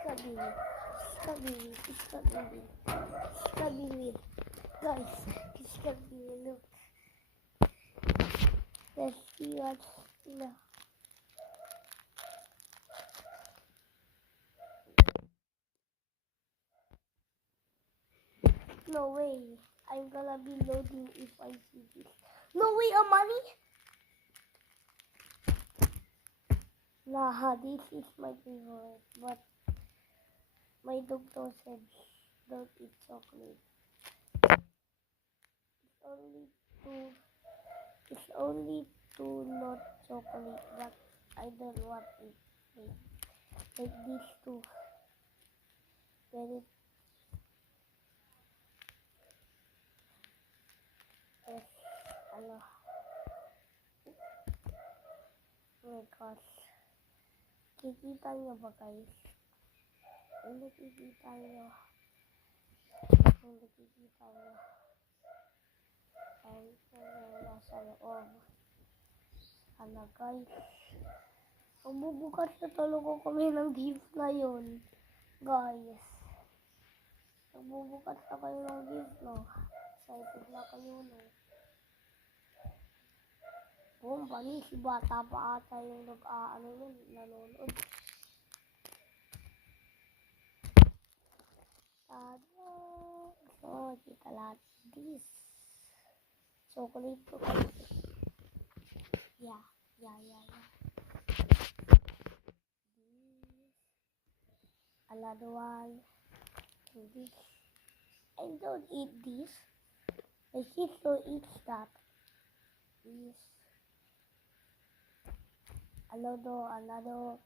Skabili. Skabili. Skabili. Skabili. Guys, Skabili, look. Let's see what's no. No way. I'm gonna be loading if I see this. No way, a money? Nah, this is my favorite, but my doctor said don't eat chocolate. It's only two not chocolate, but I don't want it. Like these two. Get it? Yes. Allah. Oh my gosh. Kikita nyo ba guys? Kung nakikita nyo. Kung nakikita nyo. Ay, nasa loob. Sana guys. Magbubukas na talaga kami ng gift na yun. Guys. Magbubukas na kayo ng gift, no? Excited na kayo, no? Bomba ni si bata pa ata yung nanonood. Tada! So, kita lahat. This. Chocolate ko kasi. Yeah. This. Another one. And this. I don't eat this. My sister eats that. This. Another